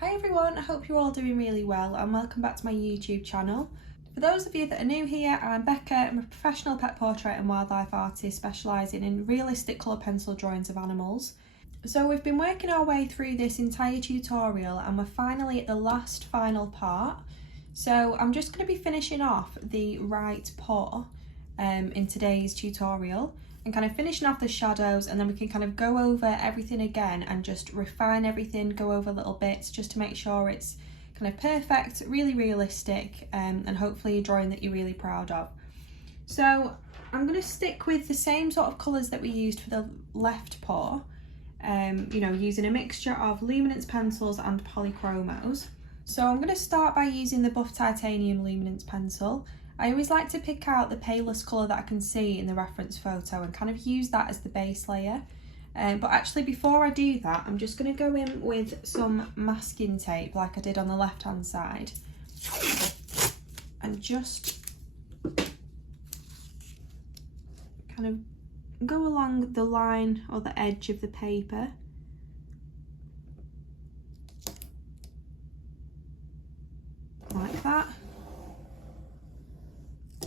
Hi everyone, I hope you're all doing really well and welcome back to my YouTube channel. For those of you that are new here, I'm Becca. I'm a professional pet portrait and wildlife artist specialising in realistic colour pencil drawings of animals. So we've been working our way through this entire tutorial and we're finally at the final part. So I'm just going to be finishing off the right paw in today's tutorial and kind of finishing off the shadows, and then we can kind of go over everything again and just refine everything, go over little bits just to make sure it's kind of perfect, really realistic, and hopefully a drawing that you're really proud of. So I'm going to stick with the same sort of colours that we used for the left paw, using a mixture of Luminance pencils and polychromos. So I'm going to start by using the buff titanium Luminance pencil. I always like to pick out the palest colour that I can see in the reference photo and kind of use that as the base layer. But actually before I do that, I'm just going to go in with some masking tape like I did on the left hand side and just kind of go along the line or the edge of the paper. Like that.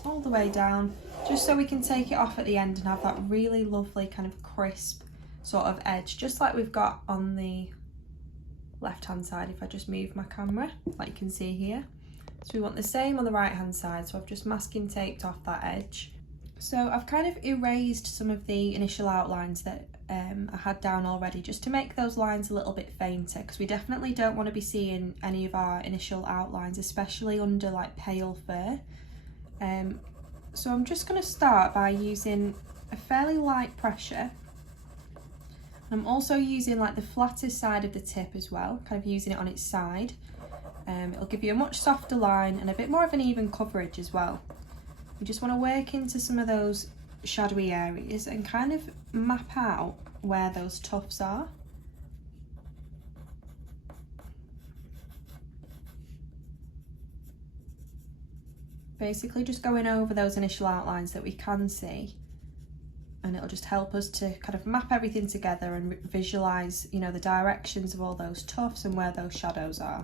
All the way down, just so we can take it off at the end and have that really lovely kind of crisp sort of edge, just like we've got on the left hand side. If I just move my camera, like you can see here. So we want the same on the right hand side, so I've just masking taped off that edge. So I've kind of erased some of the initial outlines that I had down already, just to make those lines a little bit fainter, because we definitely don't want to be seeing any of our initial outlines, especially under like pale fur. So I'm just going to start by using a fairly light pressure. I'm also using like the flattest side of the tip as well, kind of using it on its side. It'll give you a much softer line and a bit more of an even coverage as well. You just want to work into some of those shadowy areas and kind of map out where those tufts are. Basically just going over those initial outlines that we can see, and it'll just help us to kind of map everything together and visualise, the directions of all those tufts and where those shadows are.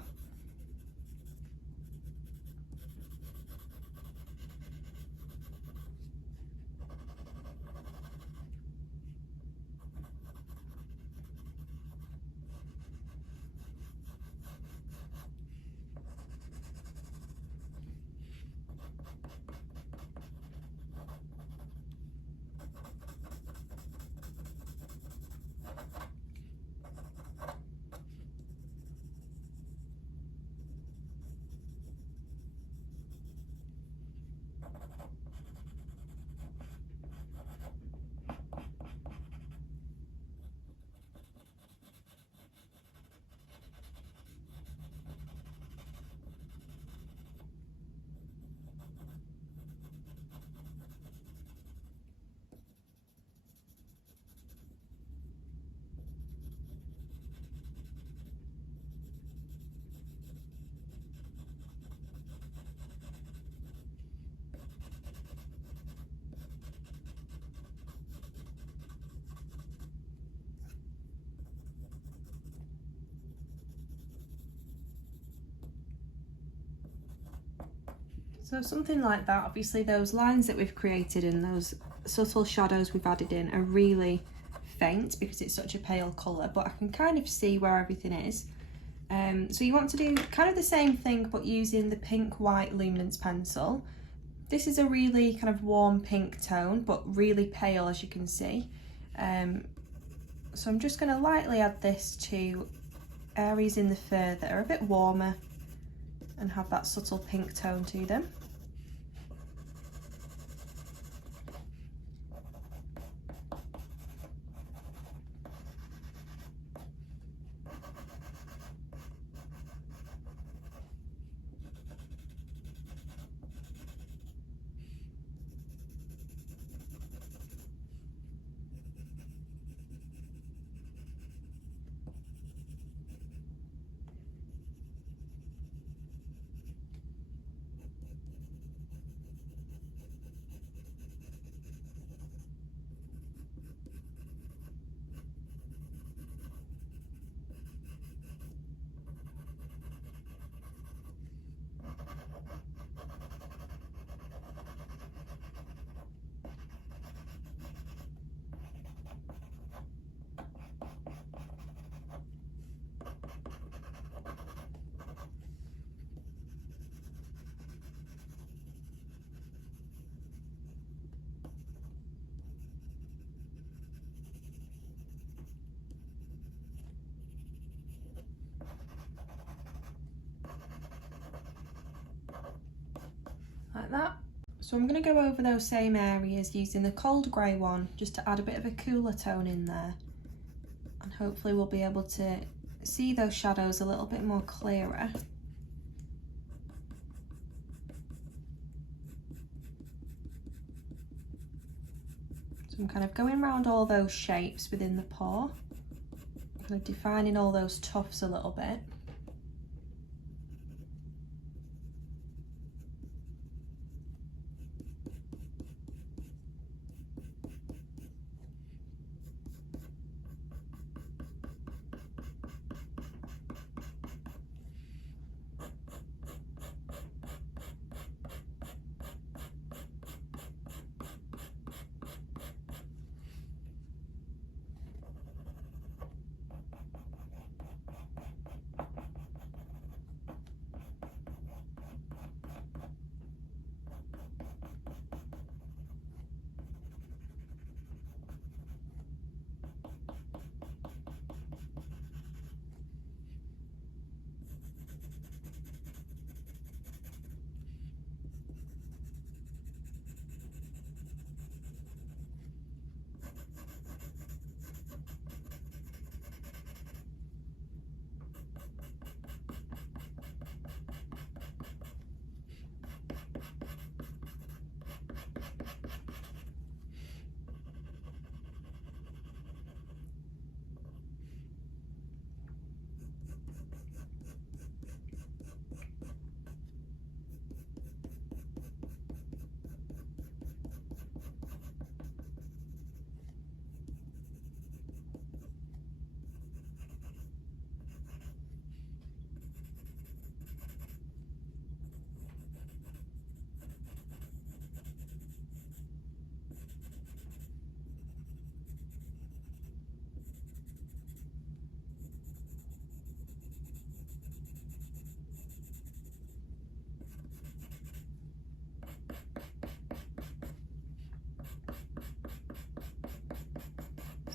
So something like that. Obviously those lines that we've created and those subtle shadows we've added in are really faint because it's such a pale colour, but I can kind of see where everything is. So you want to do kind of the same thing but using the pink white Luminance pencil. This is a really kind of warm pink tone but really pale, as you can see. So I'm just going to lightly add this to areas in the fur that are a bit warmer and have that subtle pink tone to them. that. So I'm going to go over those same areas using the cold grey one just to add a bit of a cooler tone in there, and hopefully we'll be able to see those shadows a little bit more clearer. So I'm kind of going around all those shapes within the paw, kind of defining all those tufts a little bit.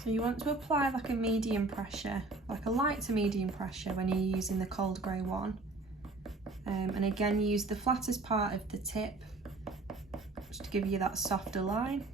So you want to apply like a medium pressure, like a light to medium pressure when you're using the cold grey one. And again, use the flattest part of the tip just to give you that softer line.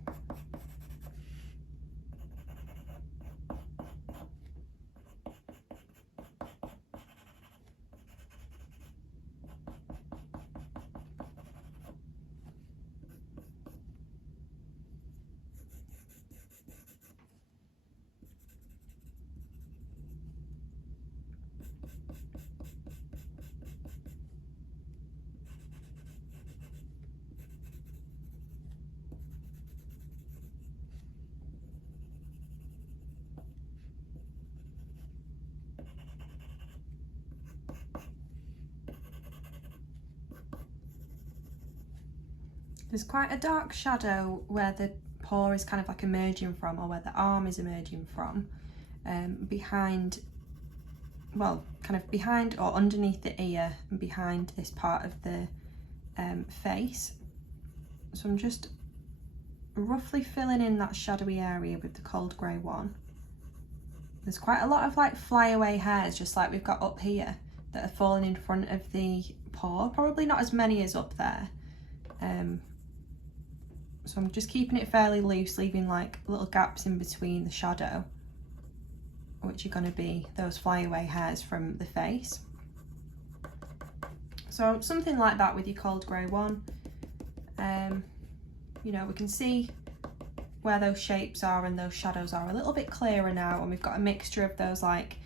There's quite a dark shadow where the paw is kind of like emerging from, or where the arm is emerging from, behind, well, kind of behind or underneath the ear and behind this part of the face. So I'm just roughly filling in that shadowy area with the cold grey one. There's quite a lot of like flyaway hairs, just like we've got up here, that are falling in front of the paw. Probably not as many as up there. So I'm just keeping it fairly loose, leaving like little gaps in between the shadow, which are going to be those flyaway hairs from the face. So something like that with your cold grey one. You know, we can see where those shapes are and those shadows are a little bit clearer now, and we've got a mixture of those like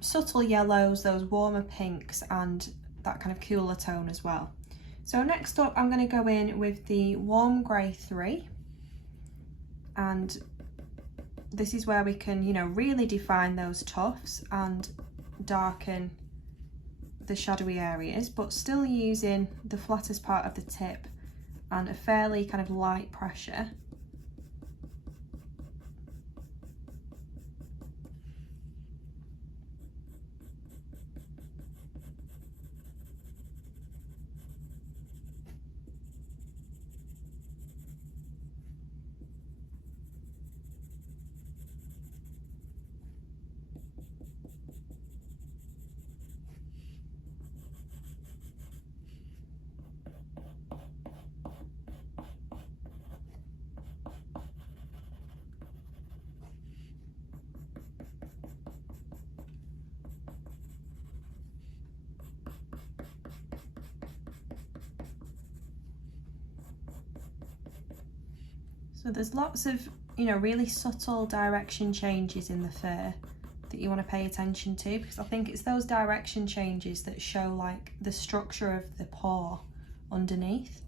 subtle yellows, those warmer pinks, and that kind of cooler tone as well. So next up, I'm going to go in with the warm grey 3, and this is where we can, you know, really define those tufts and darken the shadowy areas, but still using the flattest part of the tip and a fairly kind of light pressure. So there's lots of, really subtle direction changes in the fur that you want to pay attention to, because I think it's those direction changes that show like the structure of the paw underneath.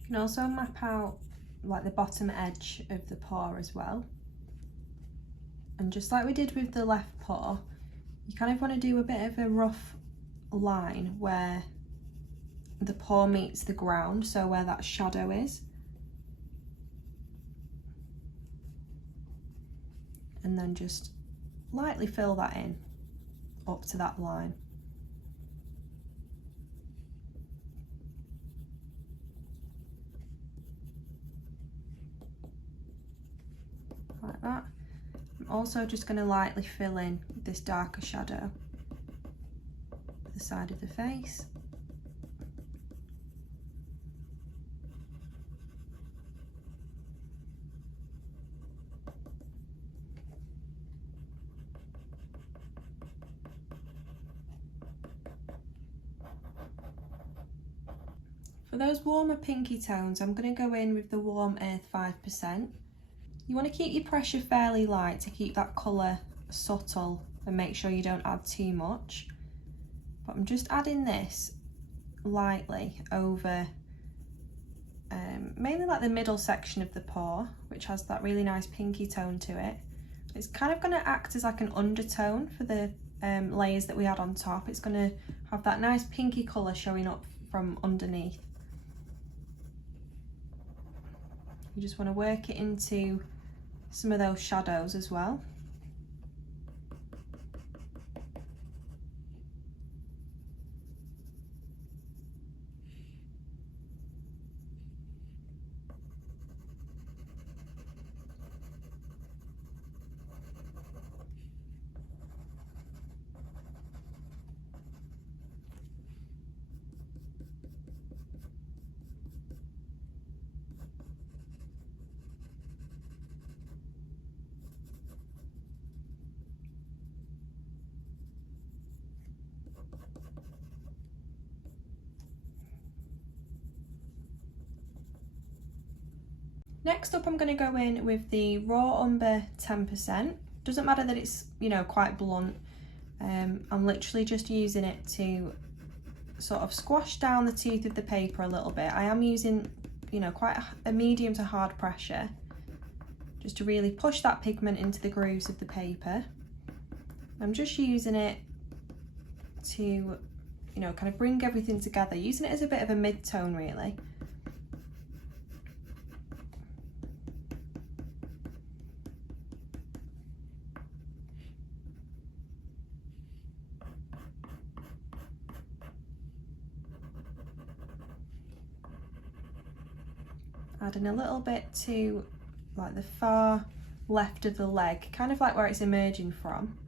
You can also map out like the bottom edge of the paw as well. And just like we did with the left paw, you kind of want to do a bit of a rough line where the paw meets the ground, so where that shadow is. And then just lightly fill that in up to that line. Also just going to lightly fill in this darker shadow at the side of the face. For those warmer pinky tones, I'm going to go in with the Warm Earth 5%. You want to keep your pressure fairly light to keep that colour subtle and make sure you don't add too much. But I'm just adding this lightly over mainly like the middle section of the paw, which has that really nice pinky tone to it. It's kind of going to act as like an undertone for the layers that we add on top. It's going to have that nice pinky colour showing up from underneath. You just want to work it into some of those shadows as well. Next up, I'm going to go in with the raw umber 10%. Doesn't matter that it's, you know, quite blunt. I'm literally just using it to sort of squash down the tooth of the paper a little bit. I am using, you know, quite a medium to hard pressure just to really push that pigment into the grooves of the paper. I'm just using it to, you know, kind of bring everything together, using it as a bit of a mid-tone really. Adding a little bit to like the far left of the leg, kind of like where it's emerging from.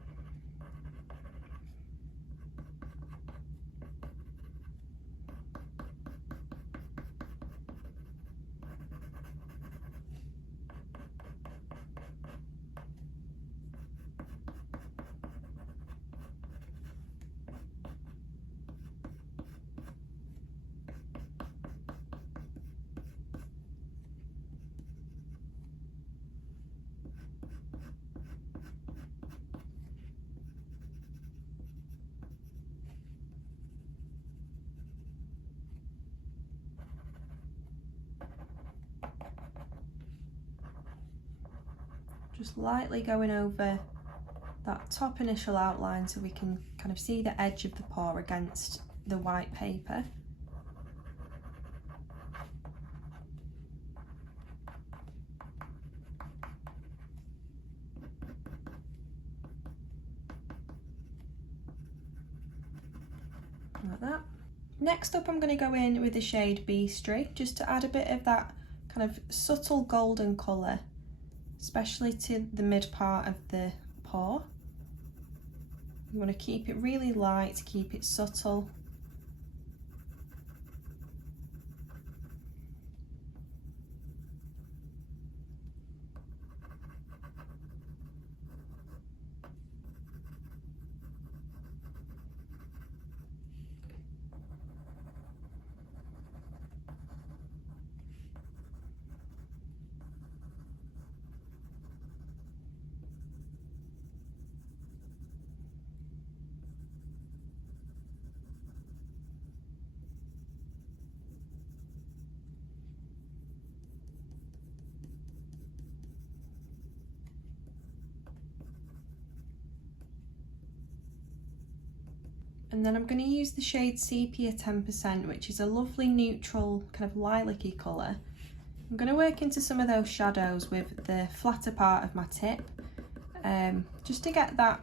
Just lightly going over that top initial outline so we can kind of see the edge of the paw against the white paper. Like that. Next up, I'm going to go in with the shade Beastry, just to add a bit of that kind of subtle golden colour, especially to the mid part of the paw. You want to keep it really light, keep it subtle. And then I'm going to use the shade Sepia 10%, which is a lovely neutral kind of lilac-y colour. I'm going to work into some of those shadows with the flatter part of my tip, just to get that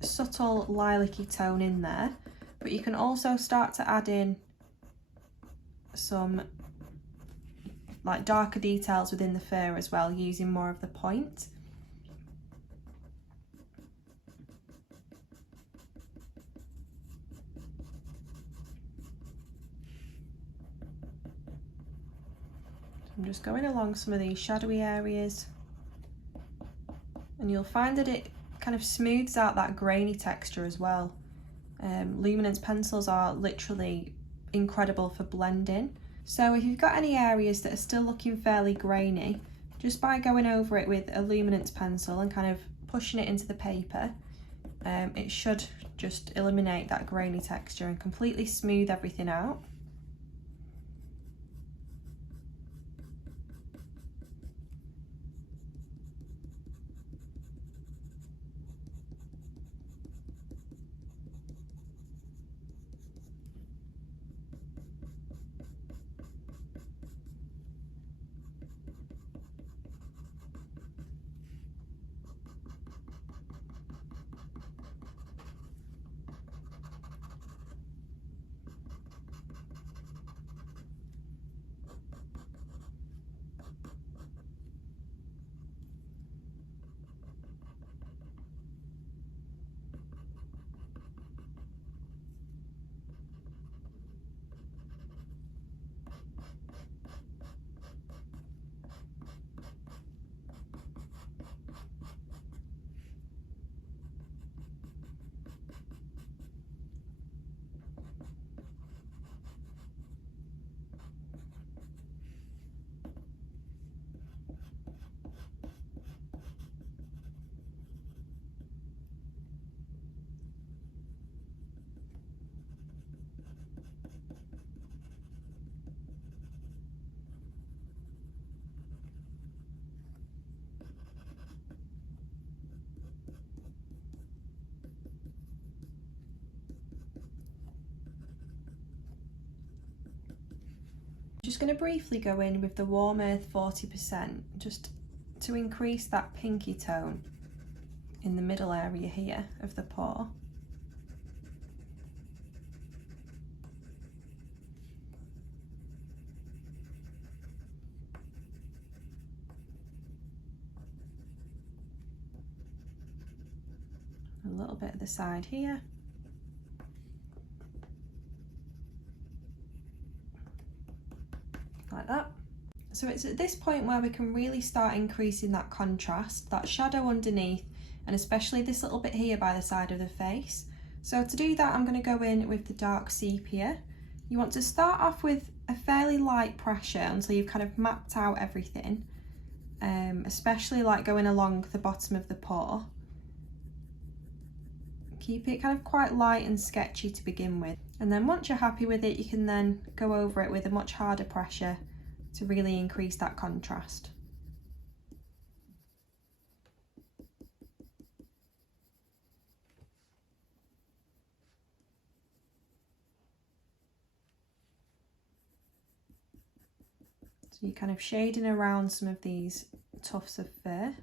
subtle lilac-y tone in there. But you can also start to add in some like darker details within the fur as well, using more of the point. I'm just going along some of these shadowy areas, and you'll find that it kind of smooths out that grainy texture as well. Luminance pencils are literally incredible for blending. So if you've got any areas that are still looking fairly grainy, just by going over it with a Luminance pencil and kind of pushing it into the paper, it should just eliminate that grainy texture and completely smooth everything out. Just going to briefly go in with the Warm Earth 40%, just to increase that pinky tone in the middle area here of the paw. A little bit at the side here. Like that. So it's at this point where we can really start increasing that contrast, that shadow underneath, and especially this little bit here by the side of the face. So to do that, I'm going to go in with the dark sepia. You want to start off with a fairly light pressure until you've kind of mapped out everything, especially like going along the bottom of the paw. Keep it kind of quite light and sketchy to begin with, and then once you're happy with it, you can then go over it with a much harder pressure to really increase that contrast. So you're kind of shading around some of these tufts of fur.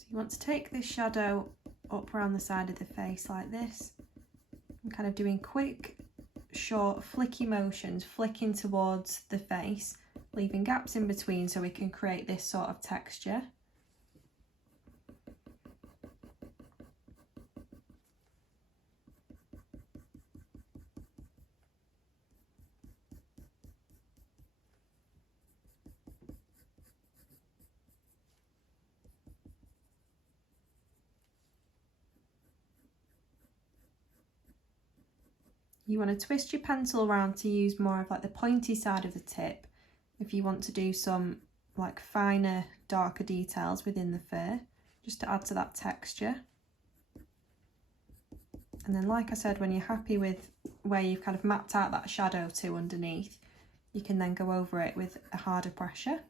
So you want to take this shadow up around the side of the face like this. I'm kind of doing quick, short, flicky motions, flicking towards the face, leaving gaps in between so we can create this sort of texture. You want to twist your pencil around to use more of like the pointy side of the tip if you want to do some like finer, darker details within the fur, just to add to that texture. And then, like I said, when you're happy with where you've kind of mapped out that shadow to underneath, you can then go over it with a harder pressure.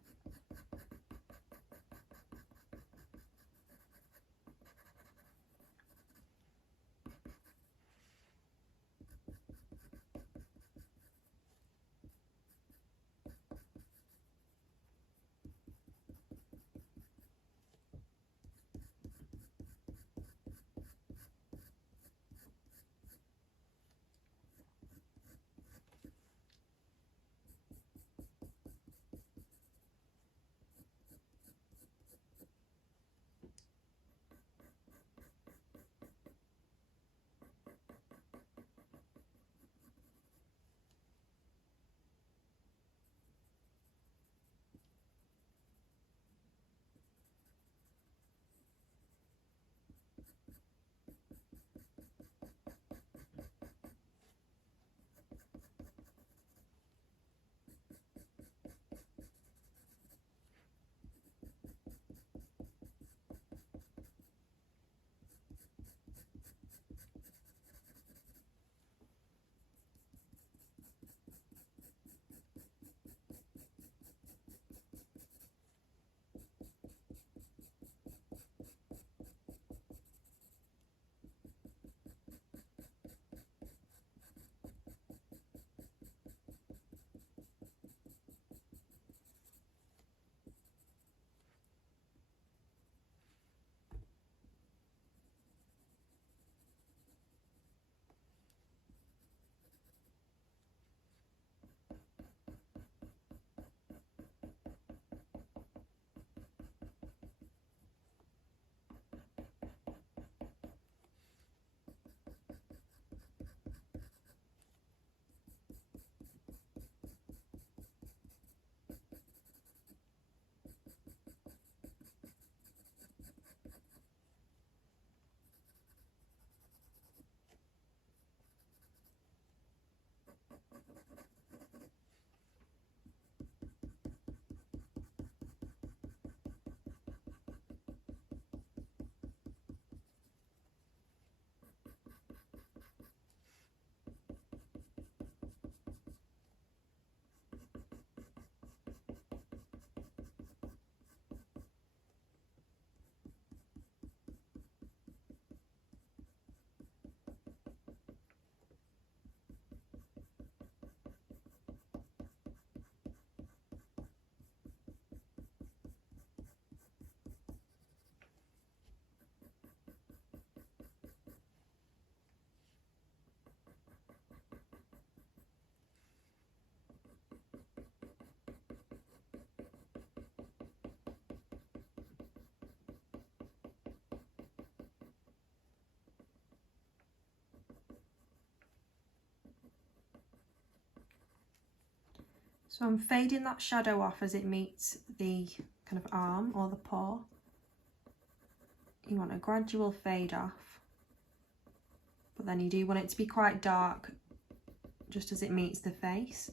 So I'm fading that shadow off as it meets the kind of arm or the paw. You want a gradual fade off, but then you do want it to be quite dark just as it meets the face.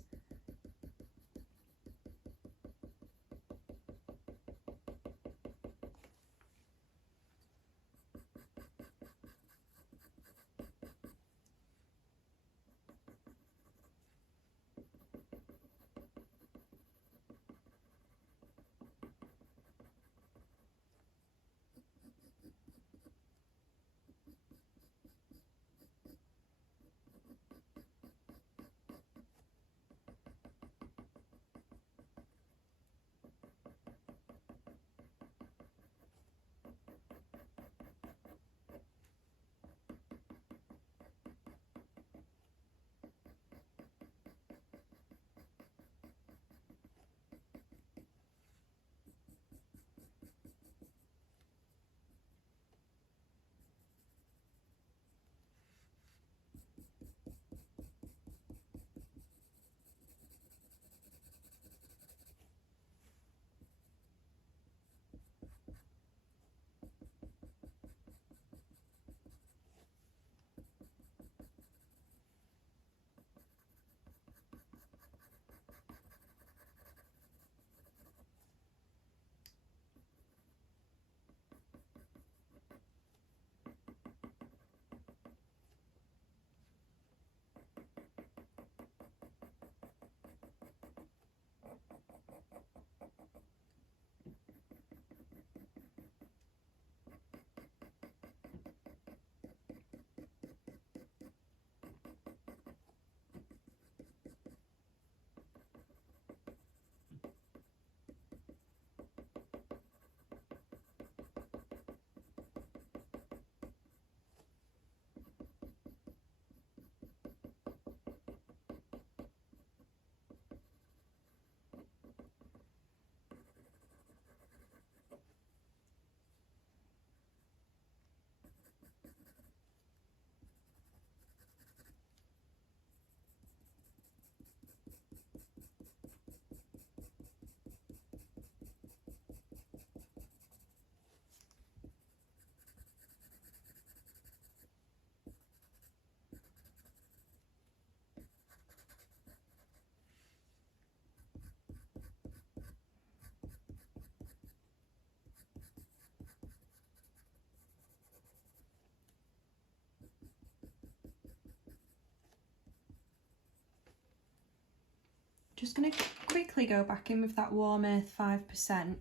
Just going to quickly go back in with that warm earth 5%,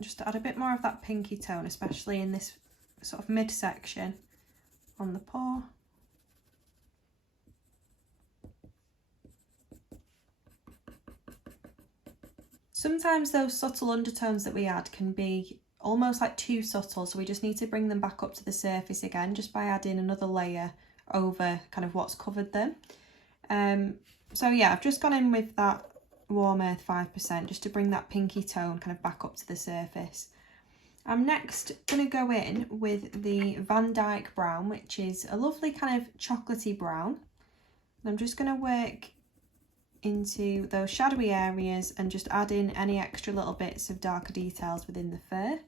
just to add a bit more of that pinky tone, especially in this sort of midsection on the paw. Sometimes those subtle undertones that we add can be almost like too subtle, so we just need to bring them back up to the surface again just by adding another layer over kind of what's covered them. So yeah, I've just gone in with that warm earth 5% just to bring that pinky tone kind of back up to the surface. I'm next going to go in with the Van-Dyck Brown, which is a lovely kind of chocolatey brown. And I'm just going to work into those shadowy areas and just add in any extra little bits of darker details within the fur.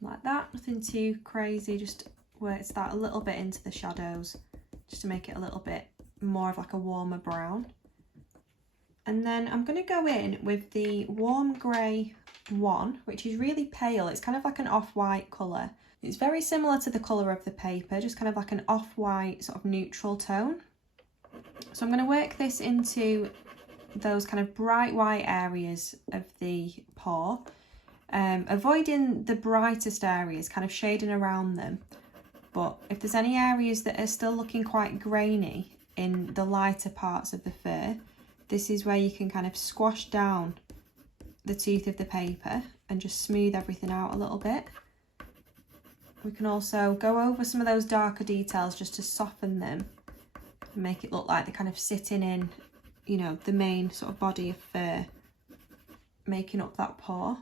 Like that, nothing too crazy, just works that a little bit into the shadows just to make it a little bit more of like a warmer brown. And then I'm going to go in with the warm grey 1, which is really pale. It's kind of like an off-white colour. It's very similar to the colour of the paper, just kind of like an off-white sort of neutral tone. So I'm going to work this into those kind of bright white areas of the paw. Avoiding the brightest areas, kind of shading around them, but if there's any areas that are still looking quite grainy in the lighter parts of the fur, this is where you can kind of squash down the teeth of the paper and just smooth everything out a little bit. We can also go over some of those darker details just to soften them and make it look like they're kind of sitting in, you know, the main sort of body of fur, making up that paw.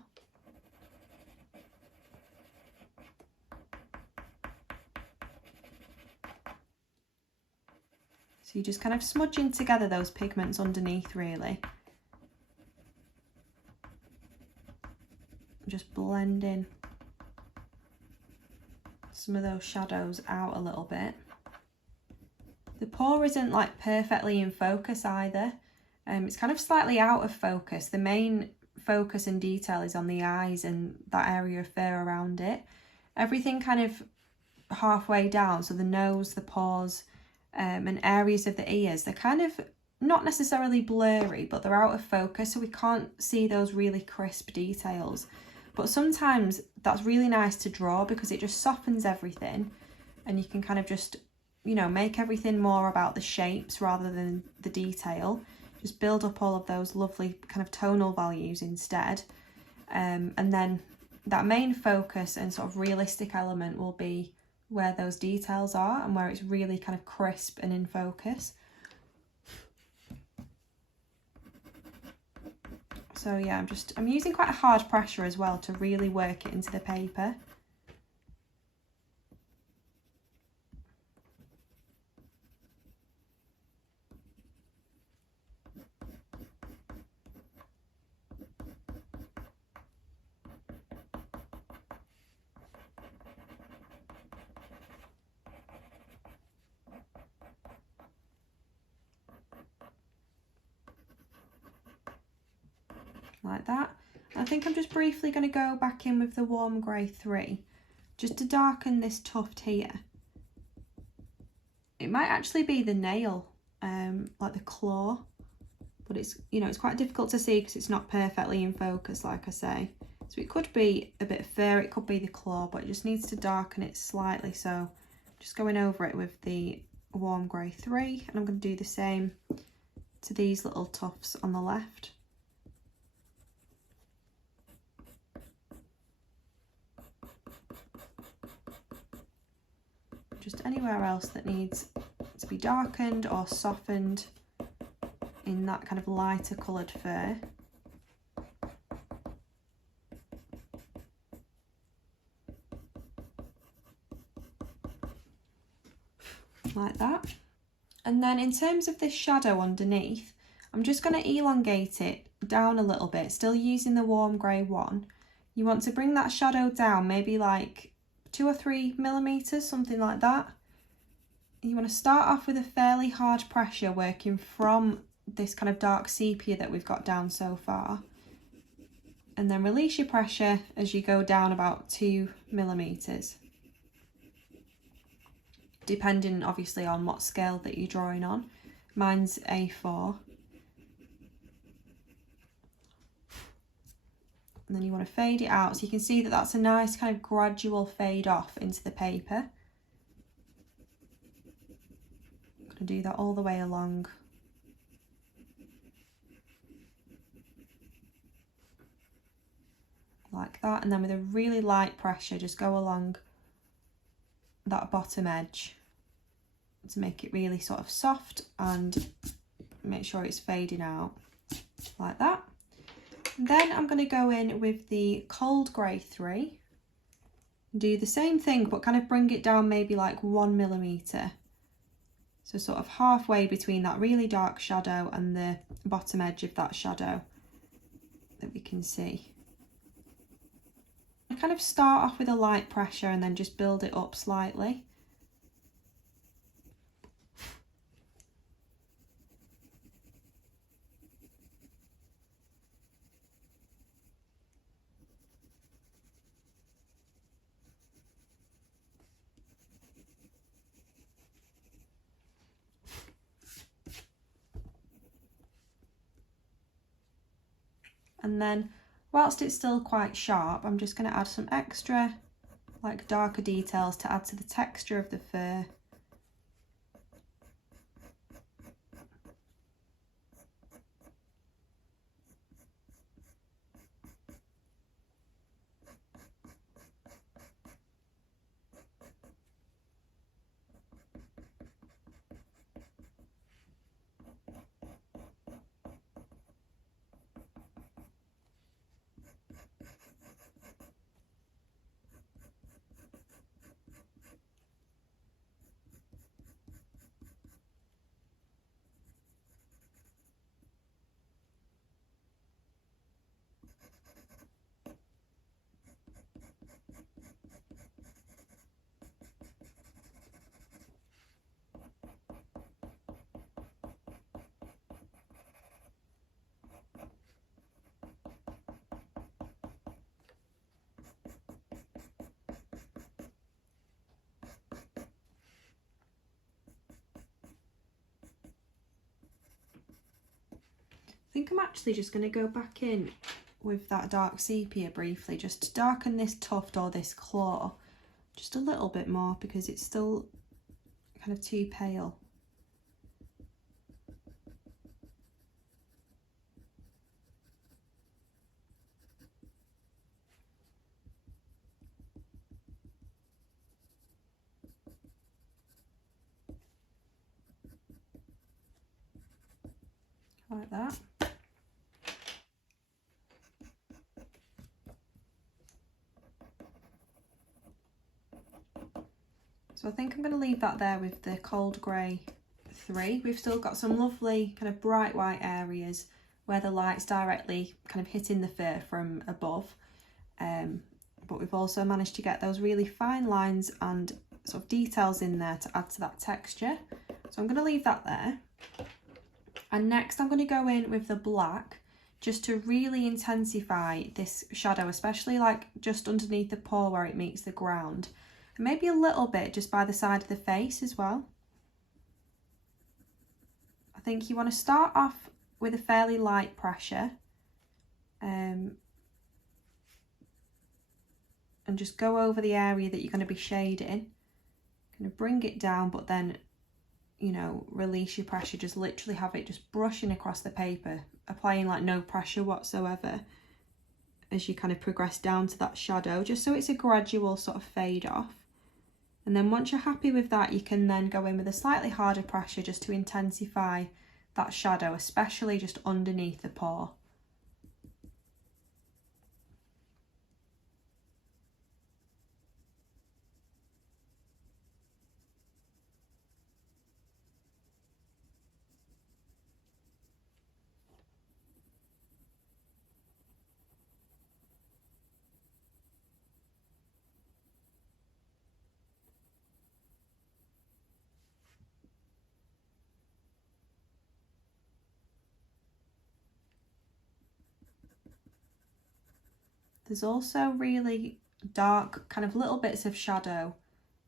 So you're just kind of smudging together those pigments underneath, really. Just blending some of those shadows out a little bit. The paw isn't like perfectly in focus either. It's kind of slightly out of focus. The main focus and detail is on the eyes and that area of fur around it. Everything kind of halfway down, so the nose, the paws, and areas of the ears, they're kind of not necessarily blurry, but they're out of focus, so we can't see those really crisp details. But sometimes that's really nice to draw because it just softens everything, and you can kind of just, you know, make everything more about the shapes rather than the detail. Just build up all of those lovely kind of tonal values instead. And then that main focus and sort of realistic element will be where those details are and where it's really kind of crisp and in focus. So yeah, I'm using quite a hard pressure as well to really work it into the paper. Like that. I think I'm just briefly going to go back in with the warm grey 3 just to darken this tuft here. It might actually be the nail, like the claw, but it's, you know, it's quite difficult to see because it's not perfectly in focus, like I say. So it could be a bit of fur, it could be the claw, but it just needs to darken it slightly. So just going over it with the warm grey 3, and I'm going to do the same to these little tufts on the left. Just anywhere else that needs to be darkened or softened in that kind of lighter coloured fur. like that. And then in terms of this shadow underneath, I'm just going to elongate it down a little bit, still using the warm grey one. You want to bring that shadow down maybe like 2 or 3 millimeters, something like that. You want to start off with a fairly hard pressure, working from this kind of dark sepia that we've got down so far. And then release your pressure as you go down about 2 millimeters. Depending obviously on what scale that you're drawing on. Mine's A4. And then you want to fade it out, so you can see that that's a nice kind of gradual fade off into the paper. I'm going to do that all the way along. Like that, and then with a really light pressure just go along that bottom edge to make it really sort of soft and make sure it's fading out like that. And then I'm going to go in with the cold grey 3, do the same thing but kind of bring it down maybe like 1 millimeter, so sort of halfway between that really dark shadow and the bottom edge of that shadow that we can see. I kind of start off with a light pressure and then just build it up slightly. And then whilst it's still quite sharp, I'm just going to add some extra like darker details to add to the texture of the fur. I think I'm actually just going to go back in with that dark sepia briefly, just to darken this tuft or this claw just a little bit more because it's still kind of too pale. Like that. So I think I'm going to leave that there with the cold grey 3. We've still got some lovely kind of bright white areas where the light's directly kind of hitting the fur from above, but we've also managed to get those really fine lines and sort of details in there to add to that texture. So I'm going to leave that there. And next I'm going to go in with the black just to really intensify this shadow, especially like just underneath the paw where it meets the ground. And maybe a little bit just by the side of the face as well. I think you want to start off with a fairly light pressure and just go over the area that you're going to be shading. Kind of bring it down, but then, you know, release your pressure. Just literally have it just brushing across the paper, applying like no pressure whatsoever as you kind of progress down to that shadow, just so it's a gradual sort of fade off. And then once you're happy with that, you can then go in with a slightly harder pressure just to intensify that shadow, especially just underneath the paw. There's also really dark kind of little bits of shadow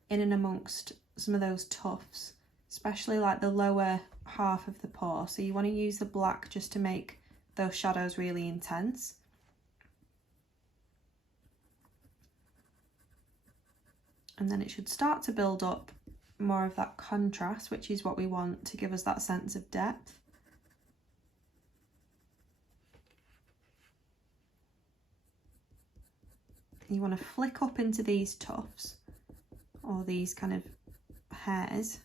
in and amongst some of those tufts, especially like the lower half of the paw. So you want to use the black just to make those shadows really intense. And then it should start to build up more of that contrast, which is what we want to give us that sense of depth. You want to flick up into these tufts or these kind of hairs.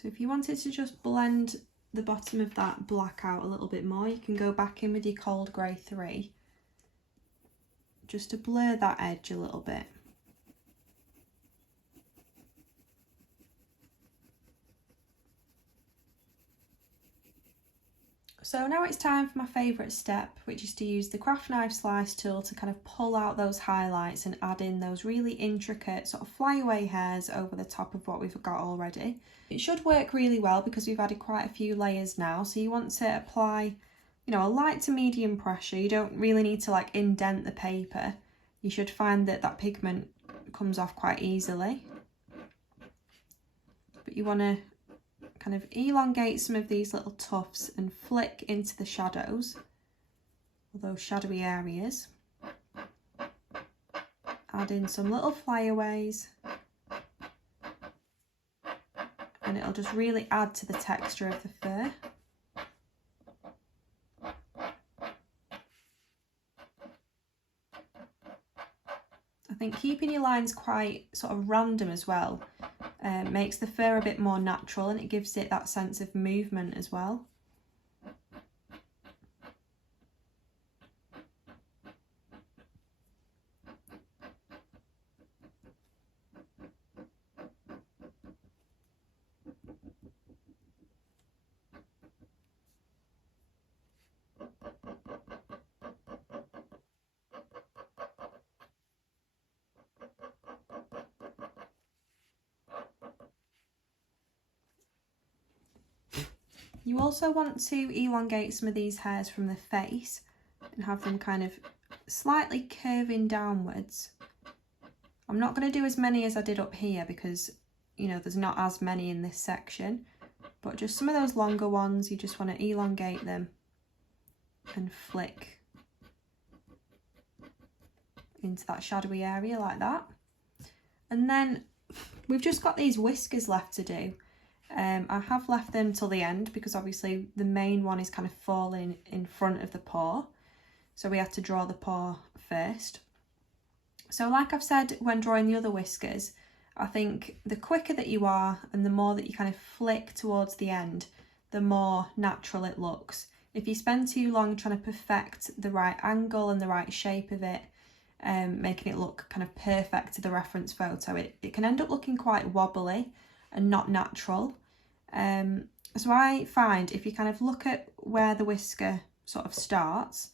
So if you wanted to just blend the bottom of that black out a little bit more, you can go back in with your cold grey 3 just to blur that edge a little bit. So now it's time for my favourite step, which is to use the craft knife slice tool to kind of pull out those highlights and add in those really intricate sort of flyaway hairs over the top of what we've got already. It should work really well because we've added quite a few layers now, so you want to apply, you know, a light to medium pressure. You don't really need to like indent the paper. You should find that that pigment comes off quite easily. But you want to kind of elongate some of these little tufts and flick into the shadows, or those shadowy areas. Add in some little flyaways, and it'll just really add to the texture of the fur. I think keeping your lines quite sort of random as well makes the fur a bit more natural, and it gives it that sense of movement as well. You also want to elongate some of these hairs from the face and have them kind of slightly curving downwards. I'm not going to do as many as I did up here because, you know, there's not as many in this section, but just some of those longer ones, you just want to elongate them and flick into that shadowy area like that. And then we've just got these whiskers left to do. I have left them till the end because obviously the main one is kind of falling in front of the paw, so we have to draw the paw first. So like I've said when drawing the other whiskers, I think the quicker that you are and the more that you kind of flick towards the end, the more natural it looks. If you spend too long trying to perfect the right angle and the right shape of it, making it look kind of perfect to the reference photo. It can end up looking quite wobbly and not natural. So I find if you kind of look at where the whisker sort of starts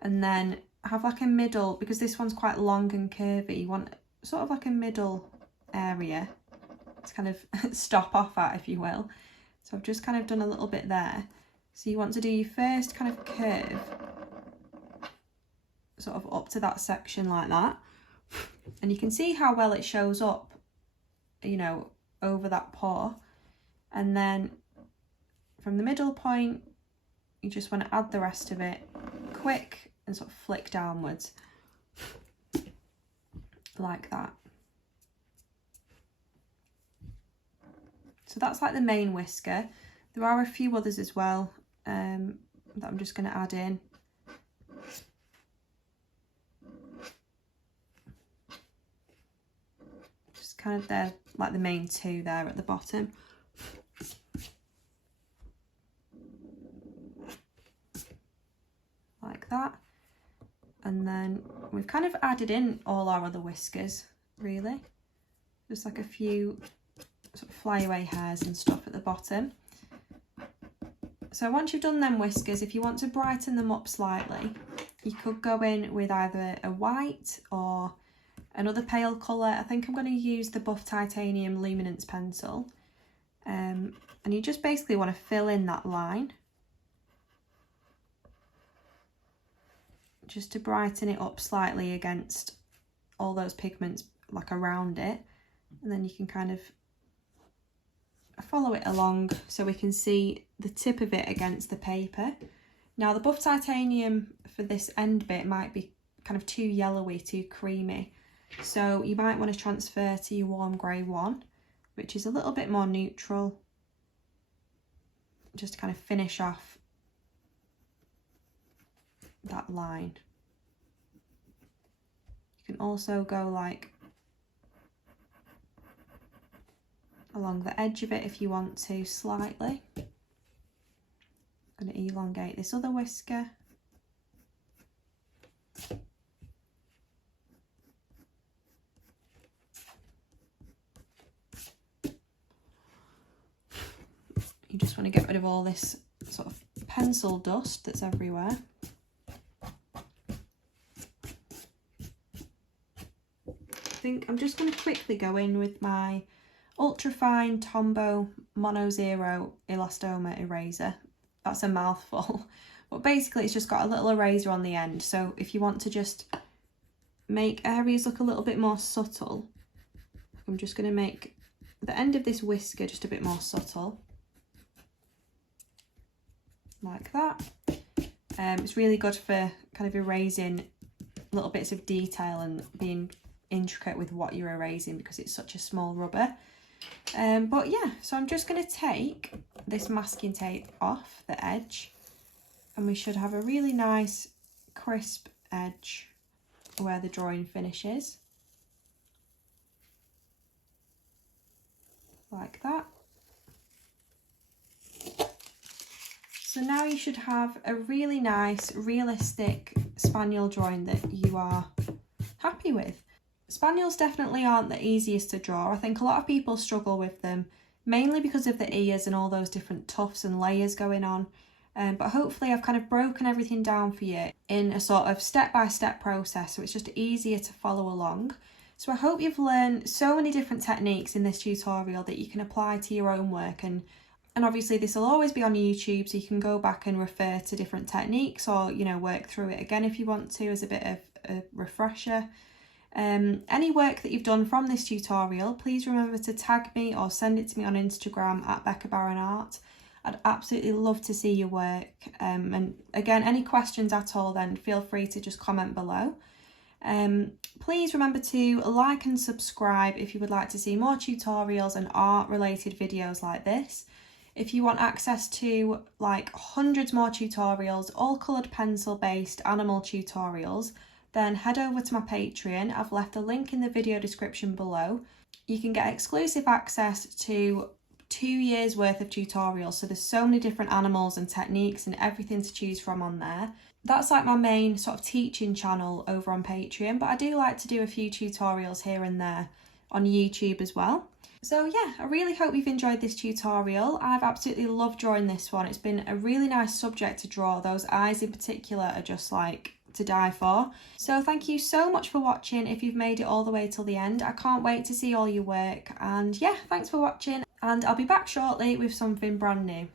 and then have like a middle, because this one's quite long and curvy, you want sort of like a middle area to kind of stop off at, if you will. So I've just kind of done a little bit there. So you want to do your first kind of curve sort of up to that section like that, and you can see how well it shows up, you know, over that paw. And then from the middle point you just want to add the rest of it quick and sort of flick downwards like that. So that's like the main whisker. There are a few others as well that I'm just going to add in. Just kind of there, like the main two there at the bottom. Like that. And then we've kind of added in all our other whiskers, really. Just like a few sort of flyaway hairs and stuff at the bottom. So once you've done them whiskers, if you want to brighten them up slightly, you could go in with either a white or another pale colour. I think I'm going to use the Buff Titanium Luminance pencil. And you just basically want to fill in that line, just to brighten it up slightly against all those pigments like around it. And then you can kind of follow it along so we can see the tip of it against the paper. Now the Buff Titanium for this end bit might be kind of too yellowy, too creamy, so you might want to transfer to your warm grey one, which is a little bit more neutral, just to kind of finish off that line. You can also go like along the edge of it if you want to slightly. I'm going to elongate this other whisker. You just want to get rid of all this sort of pencil dust that's everywhere. I think I'm just going to quickly go in with my ultrafine Tombow Mono Zero Elastoma eraser. That's a mouthful, but basically it's just got a little eraser on the end, so if you want to just make areas look a little bit more subtle, I'm just going to make the end of this whisker just a bit more subtle, like that. It's really good for kind of erasing little bits of detail and being intricate with what you're erasing because it's such a small rubber. But yeah, so I'm just going to take this masking tape off the edge, and we should have a really nice crisp edge where the drawing finishes, like that. So now you should have a really nice, realistic Spaniel drawing that you are happy with. Spaniels definitely aren't the easiest to draw. I think a lot of people struggle with them, mainly because of the ears and all those different tufts and layers going on. But hopefully I've kind of broken everything down for you in a sort of step-by-step process, so it's just easier to follow along. So I hope you've learned so many different techniques in this tutorial that you can apply to your own work, and obviously this will always be on YouTube, so you can go back and refer to different techniques, or, you know, work through it again if you want to as a bit of a refresher. Any work that you've done from this tutorial, please remember to tag me or send it to me on Instagram at Becca Baron Art. I'd absolutely love to see your work. And again, any questions at all, then feel free to just comment below. Please remember to like and subscribe if you would like to see more tutorials and art related videos like this. If you want access to like hundreds more tutorials, all coloured pencil based animal tutorials, then head over to my Patreon. I've left a link in the video description below. You can get exclusive access to 2 years worth of tutorials, so there's so many different animals and techniques and everything to choose from on there. That's like my main sort of teaching channel over on Patreon, but I do like to do a few tutorials here and there on YouTube as well. So yeah, I really hope you've enjoyed this tutorial. I've absolutely loved drawing this one. It's been a really nice subject to draw. Those eyes in particular are just like to die for. So thank you so much for watching if you've made it all the way till the end. I can't wait to see all your work, and yeah, thanks for watching, and I'll be back shortly with something brand new.